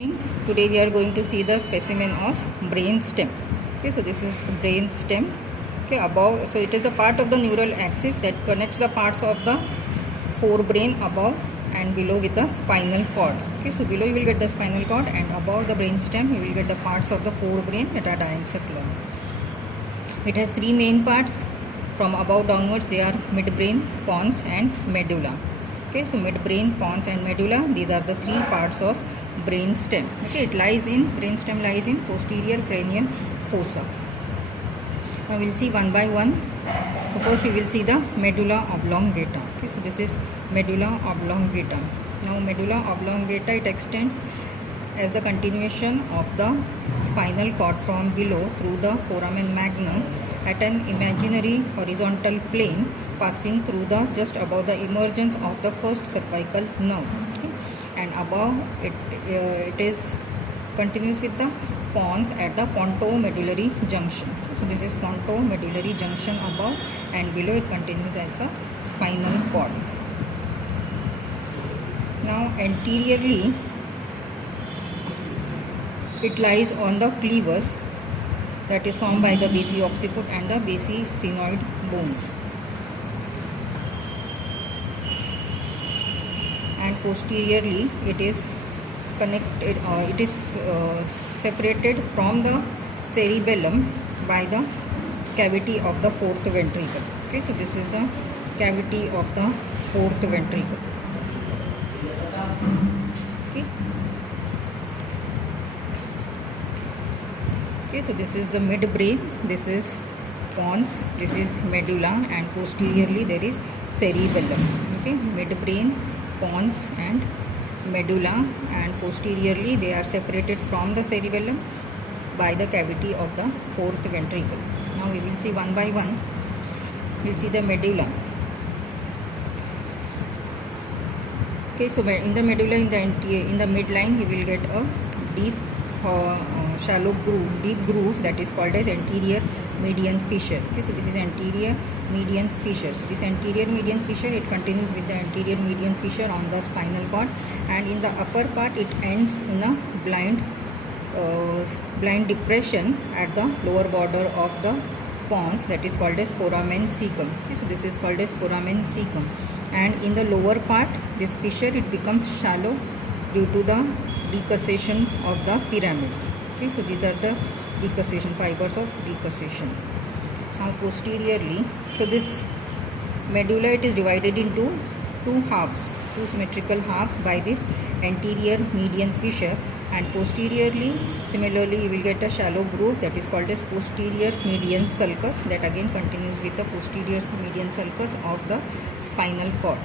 Today we are going to see the specimen of brain stem. Okay, so this is brain stem. Okay, above, so it is a part of the neural axis that connects the parts of the forebrain above and below with the spinal cord. Okay, so below you will get the spinal cord, and above the brain stem you will get the parts of the forebrain that are diencephalon. It has three main parts. From above downwards they are midbrain, pons and medulla. Okay, so midbrain, pons and medulla, these are the three parts of brain stem. Okay, brain stem lies in posterior cranial fossa. Now we'll see one by one. So first we will see the medulla oblongata. Okay, so this is medulla oblongata. Now medulla oblongata, it extends as a continuation of the spinal cord from below through the foramen magnum at an imaginary horizontal plane, passing through the just above the emergence of the first cervical nerve. Okay, and above it is continuous with the pons at the pontomedullary junction. So this is pontomedullary junction above, and below it continues as the spinal cord. Now anteriorly it lies on the clevus that is formed by the basiocciput and the basisphenoid bones, and posteriorly it is separated from the cerebellum by the cavity of the fourth ventricle. Okay, so this is the cavity of the fourth ventricle. Okay, so this is the midbrain, this is pons, this is medulla, and posteriorly there is cerebellum. Okay, midbrain, pons and medulla, and posteriorly they are separated from the cerebellum by the cavity of the fourth ventricle. Now we will see one by one. We will see the medulla. Okay, so in the medulla, in the midline, you will get a deep shallow groove that is called as anterior median fissure. Okay, so this is anterior median fissure. So this anterior median fissure, it continues with the anterior median fissure on the spinal cord, and in the upper part it ends in a blind depression at the lower border of the pons that is called as foramen cecum. Okay, so this is called as foramen cecum, and in the lower part this fissure, it becomes shallow due to the decussation of the pyramids. Okay, so these are the decussation fibers of decussation. Now posteriorly, so this medulla, it is divided into two symmetrical halves by this anterior median fissure, and posteriorly similarly you will get a shallow groove that is called as posterior median sulcus, that again continues with the posterior median sulcus of the spinal cord.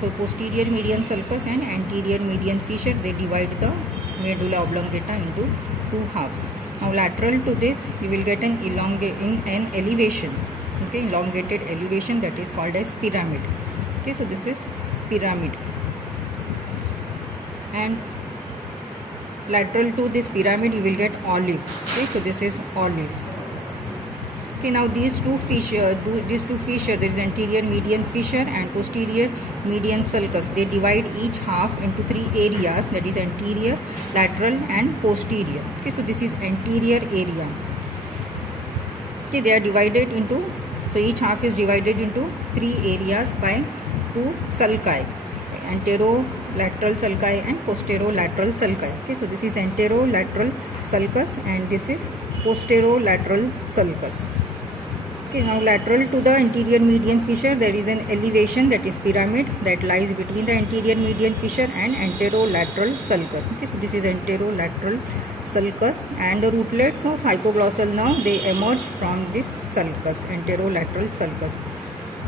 So posterior median sulcus and anterior median fissure, they divide the medulla oblongata into two halves. Now lateral to this you will get an elevation, okay, elongated elevation that is called as pyramid. Okay, so this is pyramid, and lateral to this pyramid you will get olive. Okay, so this is olive. Okay, now these two fissures, there is anterior median fissure and posterior median sulcus. They divide each half into three areas, that is anterior, lateral and posterior. Okay, so this is anterior area. Okay, they are divided into, so each half is divided into three areas by two sulci, anterolateral sulci and posterolateral sulci. Okay, so this is anterolateral sulcus and this is posterolateral sulcus. Okay, now lateral to the anterior median fissure there is an elevation, that is pyramid, that lies between the anterior median fissure and anterolateral sulcus. Okay, so this is anterolateral sulcus, and the rootlets of hypoglossal nerve, they emerge from this sulcus, anterolateral sulcus.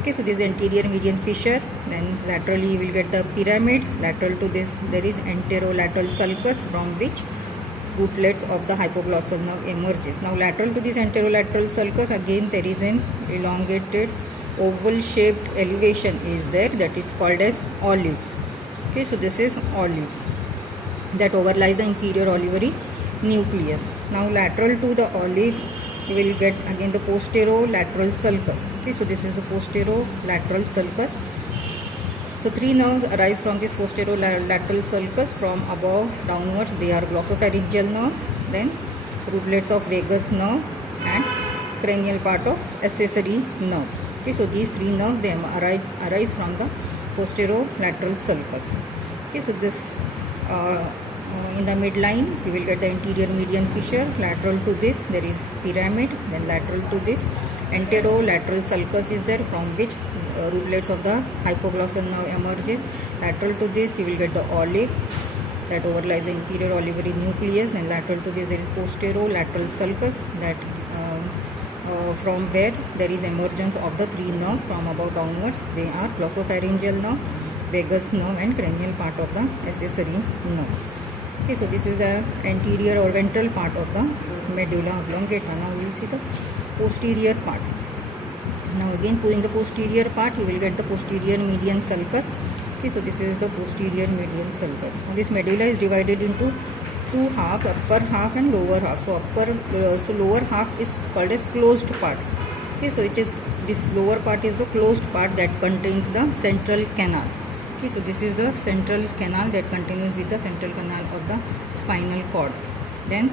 Okay, so this is anterior median fissure, then laterally you will get the pyramid, lateral to this there is anterolateral sulcus from which rootlets of the hypoglossal nerve emerges. Now lateral to this anterolateral sulcus, again there is an elongated oval shaped elevation is there, that is called as olive. Okay, so this is olive that overlies the inferior olivary nucleus. Now lateral to the olive you will get again the posterolateral sulcus. Okay, so this is the posterolateral sulcus, So 3 nerves arise from this posterolateral sulcus from above downwards. They are glossopharyngeal nerve, then rootlets of vagus nerve, and cranial part of accessory nerve. Okay, so these 3 nerves, they arise from the posterolateral sulcus. Okay, so this in the midline you will get the anterior median fissure. Lateral to this there is pyramid, then lateral to this anterolateral sulcus is there, from which rootlets of the hypoglossal nerve emerges. Lateral to this you will get the olive that overlies the inferior olivary nucleus. Then lateral to this there is posterolateral sulcus, that from where there is emergence of the 3 nerves from above downwards. They are glossopharyngeal nerve, vagus nerve, and cranial part of the accessory nerve. Okay, so this is the anterior or ventral part of the medulla oblongata. Now we will see the posterior part. Now again, in the posterior part you will get the posterior median sulcus. Okay, so this is the posterior median sulcus. Now this medulla is divided into 2 halves, upper half and lower half. So lower half is called as closed part. Okay, so this lower part is the closed part that contains the central canal. Okay, so this is the central canal that continues with the central canal of the spinal cord. Then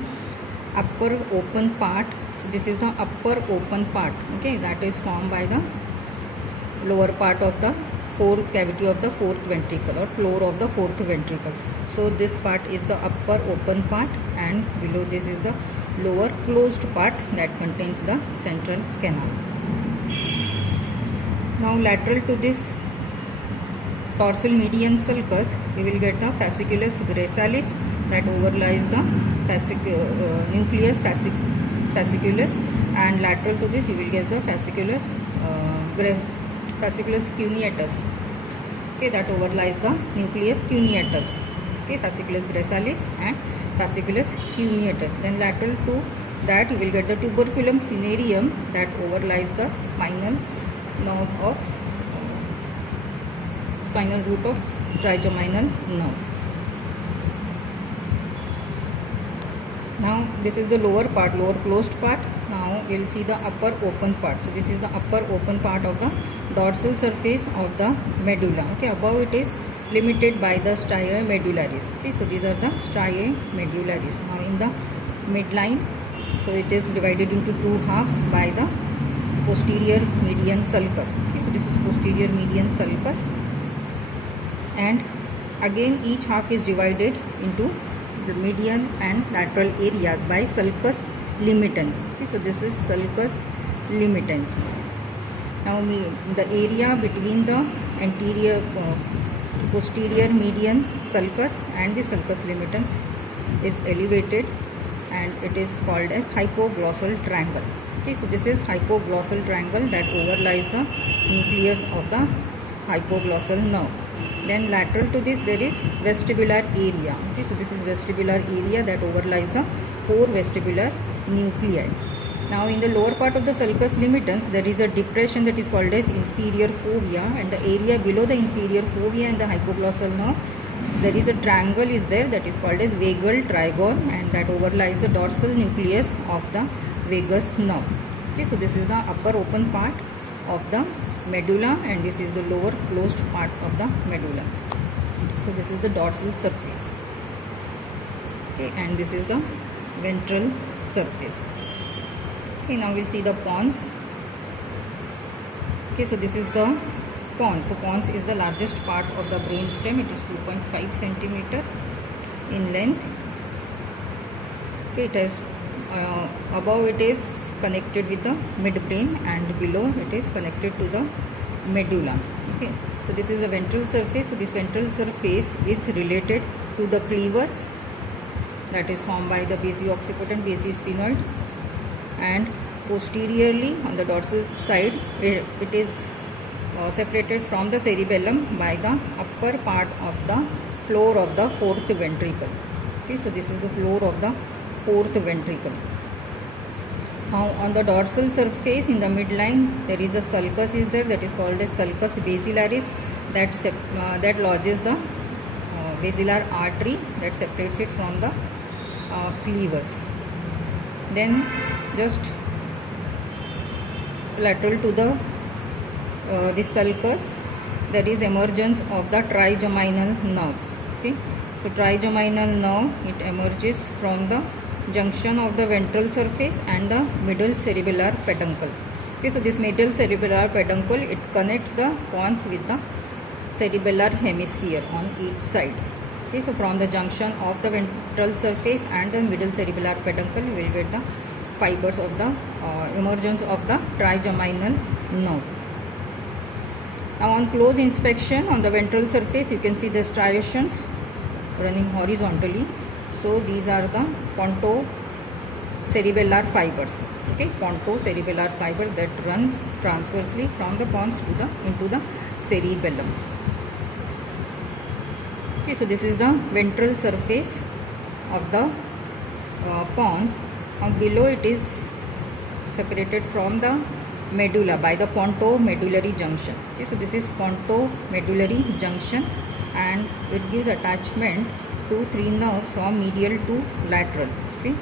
upper open part. So this is the upper open part. Okay, that is formed by the lower part of the fourth cavity of the fourth ventricle, or floor of the fourth ventricle. So this part is the upper open part, and below this is the lower closed part that contains the central canal. Now lateral to this dorsal median sulcus we will get the fasciculus gracilis that overlies the nucleus fasciculus, and lateral to this you will get the fasciculus cuneatus. Okay, that overlies the nucleus cuneatus. Okay, fasciculus gracilis and fasciculus cuneatus. Then lateral to that you will get the tuberculum cinereum that overlies the spinal root of trigeminal nerve. Now this is the lower part, lower closed part. Now we will see the upper open part. So this is the upper open part of the dorsal surface of the medulla. Okay, above it is limited by the striae medullaris. Okay, so these are the striae medullaris. Now in the midline, so it is divided into 2 halves by the posterior median sulcus. Okay, so this is posterior median sulcus, and again each half is divided into the median and lateral areas by sulcus limitans. Okay, so this is sulcus limitans. Now the area between the anterior posterior median sulcus and the sulcus limitans is elevated, and it is called as hypoglossal triangle. Okay, so this is hypoglossal triangle that overlies the nucleus of the hypoglossal nerve. Then lateral to this there is vestibular area. Okay, so this is vestibular area that overlies the 4 vestibular nuclei. Now in the lower part of the sulcus limitans there is a depression that is called as inferior fovea, and the area below the inferior fovea and the hypoglossal nerve there is a triangle is there that is called as vagal trigone, and that overlies the dorsal nucleus of the vagus nerve. Okay, so this is the upper open part of the medulla, and this is the lower closed part of the medulla. So this is the dorsal surface. Okay, and this is the ventral surface. Okay, now we'll see the pons. Okay, so this is the pons. So pons is the largest part of the brain stem. It is 2.5 centimeter in length. Okay, it has above it is connected with the midbrain, and below it is connected to the medulla. Okay, so this is the ventral surface. So this ventral surface is related to the clevus that is formed by the basiocciput and basisphenoid, and posteriorly on the dorsal side it is separated from the cerebellum by the upper part of the floor of the fourth ventricle. Okay, so this is the floor of the fourth ventricle. Now on the dorsal surface in the midline there is a sulcus is there that is called as sulcus basilaris that lodges the basilar artery that separates it from the clevus. Then just lateral to the this sulcus there is emergence of the trigeminal nerve. Okay, so trigeminal nerve, it emerges from the junction of the ventral surface and the middle cerebellar peduncle. Okay, so this middle cerebellar peduncle, it connects the pons with the cerebellar hemisphere on each side. Okay, so from the junction of the ventral surface and the middle cerebellar peduncle, you will get the fibers of the emergence of the trigeminal nerve. Now on close inspection on the ventral surface, you can see the striations running horizontally. So these are the pontocerebellar fibers. Okay, pontocerebellar fiber that runs transversely from the pons to the into the cerebellum. Okay, so this is the ventral surface of the pons. Below it is separated from the medulla by the pontomedullary junction. Okay, so this is pontomedullary junction, and it gives attachment to 3 nerves from medial to lateral. Okay,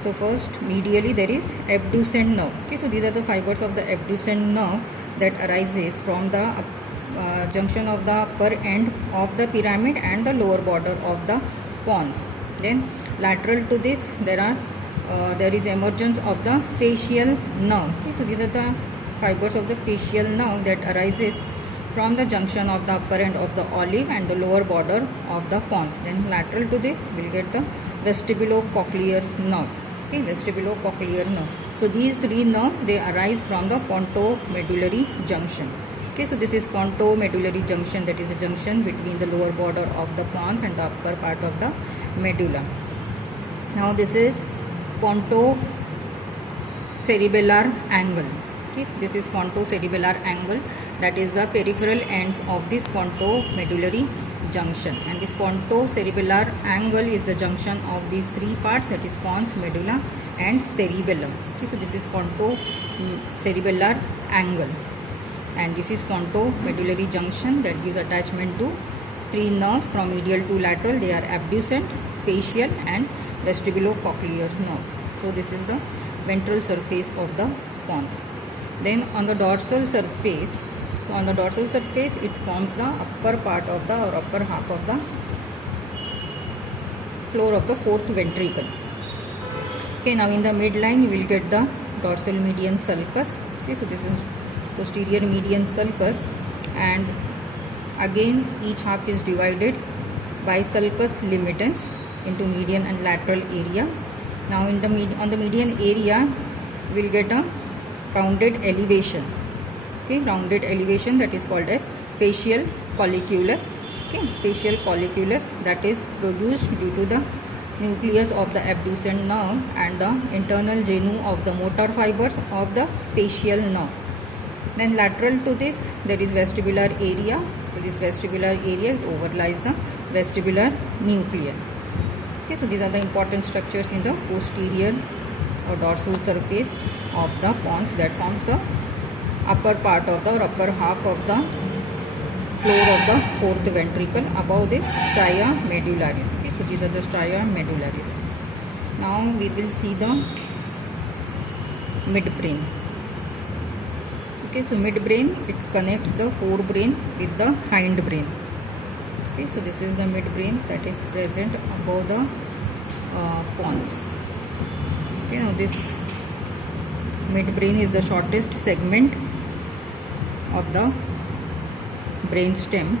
so first medially there is abducent nerve. Okay, so these are the fibers of the abducent nerve that arises from the junction of the upper end of the pyramid and the lower border of the pons. Then lateral to this there is emergence of the facial nerve. Okay, so these are the fibers of the facial nerve that arises from the junction of the upper end of the olive and the lower border of the pons. Then lateral to this we will get the vestibulocochlear nerve. Okay, vestibulocochlear nerve. So these 3 nerves, they arise from the pontomedullary junction. Okay, so this is pontomedullary junction, that is a junction between the lower border of the pons and the upper part of the medulla. Now this is pontocerebellar angle. Okay, this is pontocerebellar angle, that is the peripheral ends of this pontomedullary junction, and this pontocerebellar angle is the junction of these 3 parts, that is pons, medulla and cerebellum. Okay, so this is pontocerebellar angle, and this is pontomedullary junction that gives attachment to 3 nerves from medial to lateral. They are abducent, facial and vestibulocochlear nerve. So this is the ventral surface of the pons. Then on the dorsal surface, it forms the upper part of the or upper half of the floor of the 4th ventricle. Okay, now in the midline you will get the dorsal median sulcus. Okay, so this is posterior median sulcus, and again each half is divided by sulcus limitans into median and lateral area. Now in the on the median area we will get a rounded elevation. Okay, rounded elevation, that is called as facial colliculus. Okay, facial colliculus, that is produced due to the nucleus of the abducent nerve and the internal genu of the motor fibers of the facial nerve. Then lateral to this there is vestibular area. So this vestibular area overlies the vestibular nucleus. Okay, so these are the important structures in the posterior or dorsal surface of the pons that forms the upper part of the or upper half of the floor of the 4th ventricle above this stria medullaris. Okay, so these are the stria medullaris. Now we will see the midbrain. Okay, so midbrain, it connects the forebrain with the hindbrain. Okay, so this is the midbrain that is present above the pons. Okay, now this midbrain is the shortest segment of the brain stem,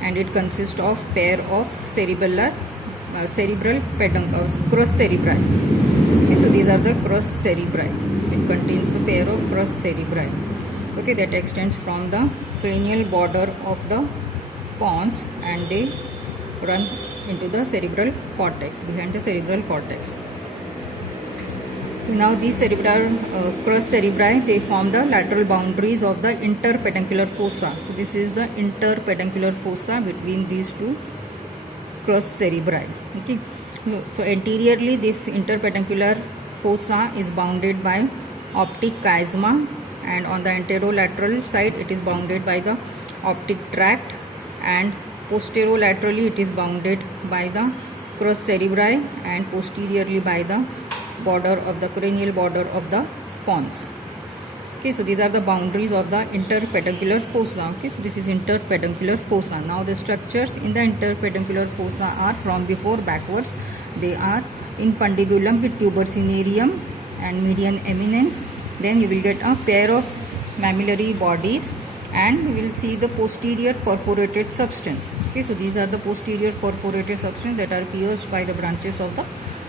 and it consists of pair of cerebral peduncles, crus cerebri. Okay, so these are the crus cerebri. It contains a pair of crus cerebri. Okay, that extends from the cranial border of the pons, and they run into the cerebral cortex, behind the cerebral cortex. Now these cerebral crus cerebri, they form the lateral boundaries of the interpeduncular fossa. So this is the interpeduncular fossa between these 2 crus cerebri. Okay, so anteriorly this interpeduncular fossa is bounded by optic chiasma, and on the anterolateral side it is bounded by the optic tract, and posterolaterally it is bounded by the crus cerebri, and posteriorly by the border of the cranial border of the pons. Okay, so these are the boundaries of the interpeduncular fossa. Okay, so this is interpeduncular fossa. Now the structures in the interpeduncular fossa are from before backwards. They are infundibulum with tuber cinereum and median eminence. Then you will get a pair of mammillary bodies, and you will see the posterior perforated substance. Okay, so these are the posterior perforated substance that are pierced by the branches of the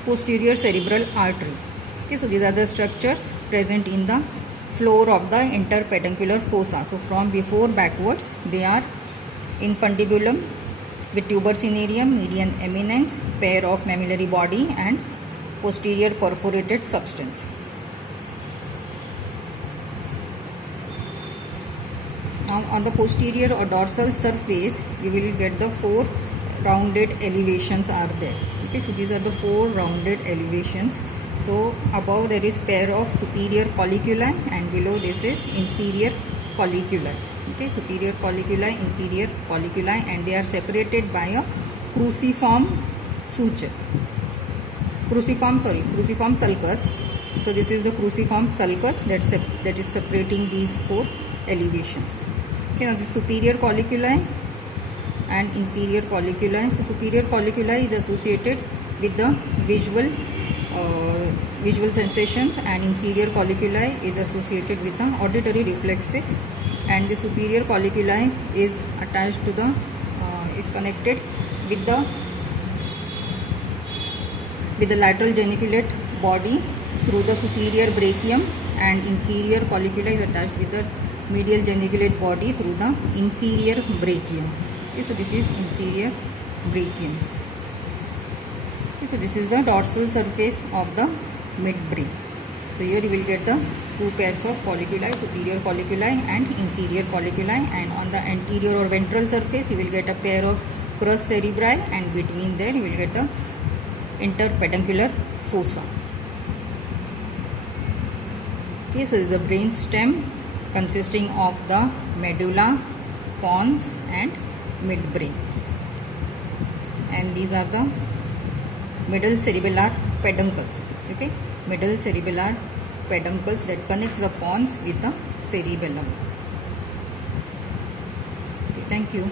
posterior cerebral artery. Okay, so these are the structures present in the floor of the interpeduncular fossa. So from before backwards, they are infundibulum with tuber cinereum, median eminence, pair of mammillary body, and posterior perforated substance. Now on the posterior or dorsal surface, you will get the 4 rounded elevations are there. Okay, so these are the 4 rounded elevations. So above there is pair of superior colliculi, and below this is inferior colliculi. Okay, superior colliculi, inferior colliculi, and they are separated by a cruciform suture. Cruciform sulcus. So this is the cruciform sulcus that is separating these 4 elevations. Okay, now the superior colliculi and inferior colliculi. So superior colliculi is associated with the visual sensations, and inferior colliculi is associated with the auditory reflexes, and the superior colliculi is attached to the is connected with the lateral geniculate body through the superior brachium, and inferior colliculi is attached with the medial geniculate body through the inferior brachium. Okay, so this is inferior brachium. Okay, so this is the dorsal surface of the midbrain. So here you will get the 2 pairs of colliculi, superior colliculi and inferior colliculi, and on the anterior or ventral surface you will get a pair of crus cerebri, and between there you will get the interpeduncular fossa. Okay, so this is a brain stem consisting of the medulla, pons and midbrain, and these are the middle cerebellar peduncles. Okay, middle cerebellar peduncles that connects the pons with the cerebellum. Okay, thank you.